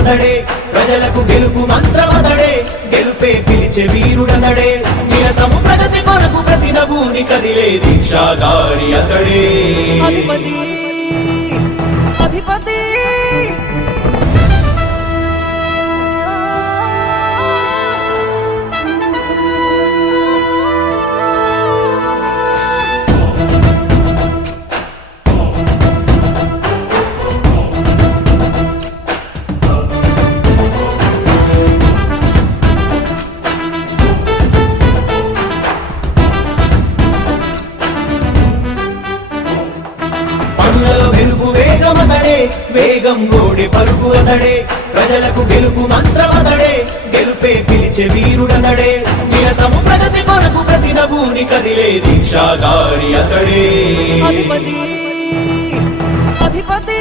అతడే, ప్రజలకు గెలుపు మంత్రమతడే, గెలుపే పిలిచే వీరుడతడే, నిరతము ప్రగతి కొరకు ప్రతి నభూని కదిలే దీక్షాధారి అతడే. అధిపతి అధిపతి పనులలో వెలుగు వేగమతడే, వేగం గోడి పలుకు అతడే, ప్రజలకు గెలుపు మంత్రమతడే, గెలుపే పిలిచే వీరుడతడే, నిరతము ప్రగతి కొరకు ప్రతి నభూని కదిలే దీక్షాధారి అతడే. అధిపతి అధిపతి